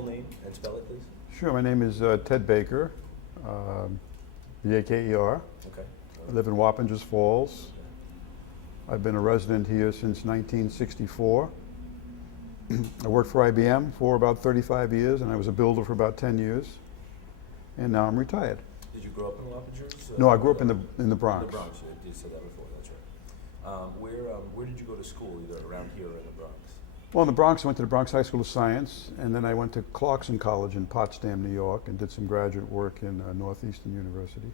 full name and spell it, please? Sure, my name is Ted Baker, B-A-K-E-R. Okay. I live in Wappingers Falls. I've been a resident here since 1964. I worked for IBM for about 35 years, and I was a builder for about 10 years. And now I'm retired. Did you grow up in Wappingers? No, I grew up in the Bronx. In the Bronx, you said that before, that's right. Where did you go to school, either around here or in the Bronx? Well, in the Bronx, I went to the Bronx High School of Science, and then I went to Clarkson College in Potsdam, New York, and did some graduate work in Northeastern University.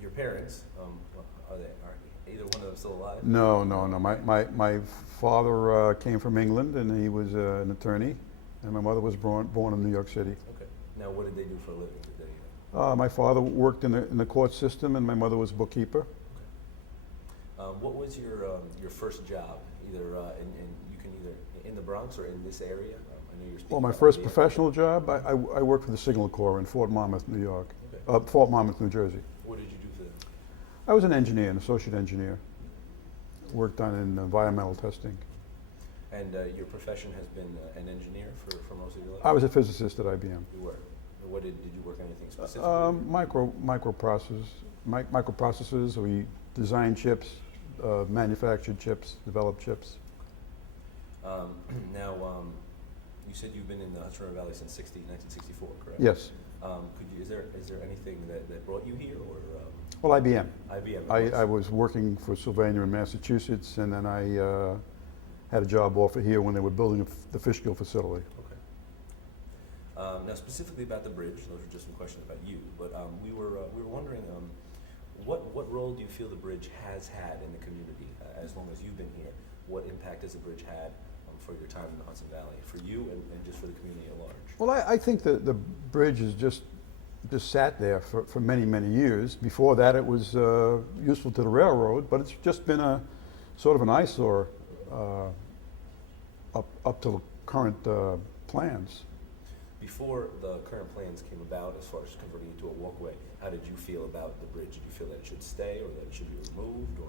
Your parents, are either one of them still alive? No. My father came from England, and he was an attorney, and my mother was born in New York City. Okay. Now, what did they do for a living? Did they, My father worked in the court system, and my mother was a bookkeeper. what was your first job? Either you can either in the Bronx or in this area. I know you're speaking. Well, my about first the professional job, I worked for the Signal Corps in Fort Monmouth, New York. Okay. Fort Monmouth, New Jersey. What did you do for them? I was an engineer, an associate engineer. Worked on in environmental testing. And your profession has been an engineer for most of your life? I was a physicist at IBM. You were. What did you work on anything specific? Microprocessors. We designed chips, manufactured chips, developed chips. Now, you said you've been in the Hudson River Valley since 1964, correct? Yes. Is there anything that brought you here, or? Well, IBM. IBM. I was working for Sylvania in Massachusetts, and then I had a job offer here when they were building the Fishkill facility. Okay. Now, specifically about the bridge, those are just some questions about you. But we were wondering, what role do you feel the bridge has had in the community as long as you've been here? What impact has the bridge had for your time in the Hudson Valley, for you and just for the community at large? Well, I think the bridge has just sat there for many, many years. Before that, it was useful to the railroad, but it's just been a sort of an eyesore up to the current plans. Before the current plans came about, as far as converting it to a walkway, how did you feel about the bridge? Did you feel that it should stay, or that it should be removed, or?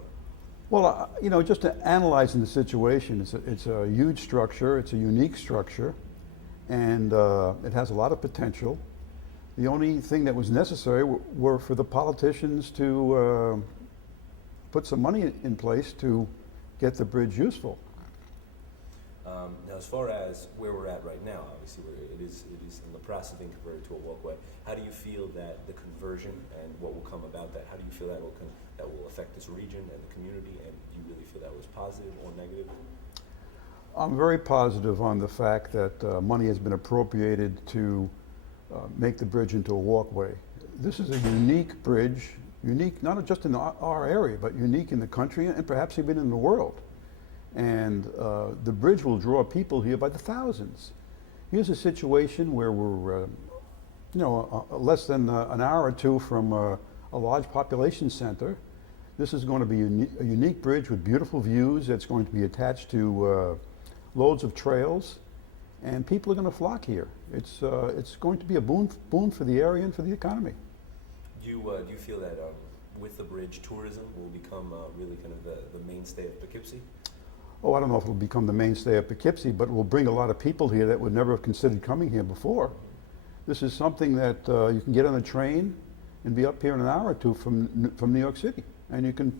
Well, just analyzing the situation, it's a huge structure, it's a unique structure, and it has a lot of potential. The only thing that was necessary were for the politicians to put some money in place to get the bridge useful. Now, as far as where we're at right now, obviously it is in the process of being converted to a walkway. How do you feel that the conversion and what will come about that? How do you feel that will affect this region and the community? And do you really feel that was positive or negative? I'm very positive on the fact that money has been appropriated to make the bridge into a walkway. This is a unique bridge, unique not just in our area, but unique in the country and perhaps even in the world. And the bridge will draw people here by the thousands. Here's a situation where we're, less than an hour or two from a large population center. This is going to be a unique bridge with beautiful views that's going to be attached to loads of trails, and people are going to flock here. It's going to be a boon for the area and for the economy. Do you feel that with the bridge, tourism will become really kind of the mainstay of Poughkeepsie? Oh, I don't know if it'll become the mainstay of Poughkeepsie, but it will bring a lot of people here that would never have considered coming here before. This is something that you can get on a train and be up here in an hour or two from New York City, and you can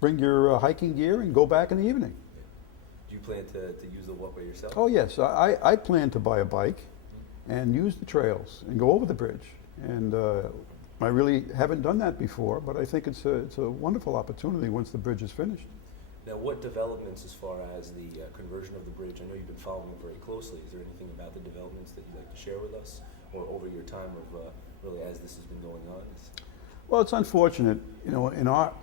bring your hiking gear and go back in the evening. Do you plan to use the walkway yourself? Oh yes, I plan to buy a bike and use the trails and go over the bridge. And I really haven't done that before, but I think it's a wonderful opportunity once the bridge is finished. Now, what developments as far as the conversion of the bridge? I know you've been following it very closely. Is there anything about the developments that you'd like to share with us, or over your time of really as this has been going on? Well, it's unfortunate, in our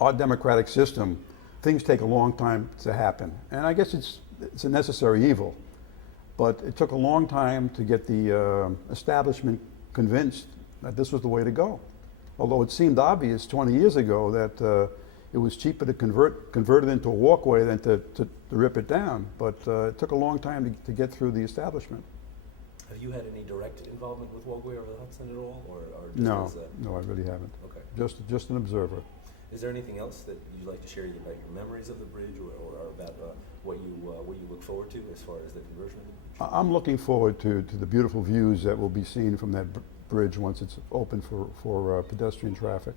our democratic system, things take a long time to happen, and I guess it's a necessary evil. But it took a long time to get the establishment convinced that this was the way to go. Although it seemed obvious 20 years ago that it was cheaper to convert it into a walkway than to rip it down. But it took a long time to get through the establishment. Have you had any direct involvement with Walkway or the Hudson at all, or just No, as no, I really haven't. Okay. Just an observer. Is there anything else that you'd like to share either about your memories of the bridge or about what you look forward to as far as the conversion of the bridge? I'm looking forward to the beautiful views that will be seen from that bridge once it's open for pedestrian traffic.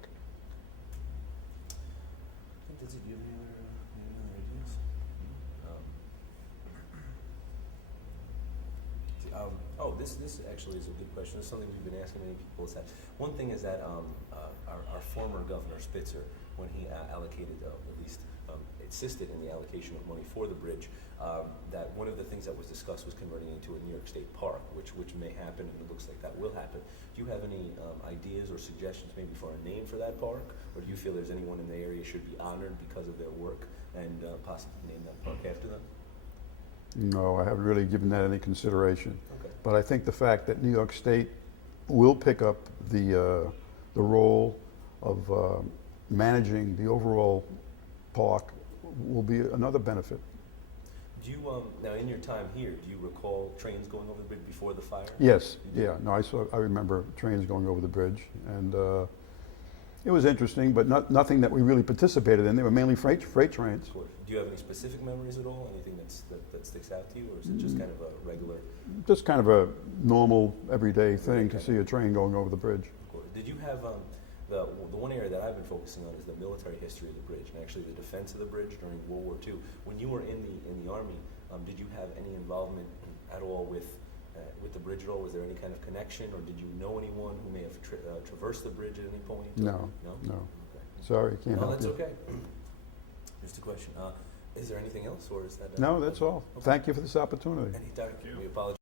I think that's it. Do you have any other ideas? This actually is a good question. It's something we've been asking many people. Is that one thing is that our former governor Spitzer, when he allocated, at least assisted in the allocation of money for the bridge, that one of the things that was discussed was converting it into a New York State park, which may happen, and it looks like that will happen. Do you have any ideas or suggestions maybe for a name for that park, or do you feel there's anyone in the area should be honored because of their work and possibly name that park after them? No, I haven't really given that any consideration. Okay. But I think the fact that New York State will pick up the role of managing the overall park will be another benefit. Do you now in your time here, do you recall trains going over the bridge before the fire? Yes, yeah. No, I remember trains going over the bridge, and it was interesting, but nothing that we really participated in. They were mainly freight trains. Of course. Do you have any specific memories at all? Anything that sticks out to you, or is it just kind of a regular? Just kind of a normal, everyday thing to see a train going over the bridge. Of course. Did you have the one area that I've been focusing on is the military history of the bridge, and actually the defense of the bridge during World War II. When you were in the Army, did you have any involvement at all with the bridge at all? Was there any kind of connection, or did you know anyone who may have traversed the bridge at any point? No. No? No. Okay. Sorry, can't No, help that's you. okay. Just a question. Is there anything else, or is that? No, that's all. Okay. Thank you for this opportunity. Anytime. We apologize.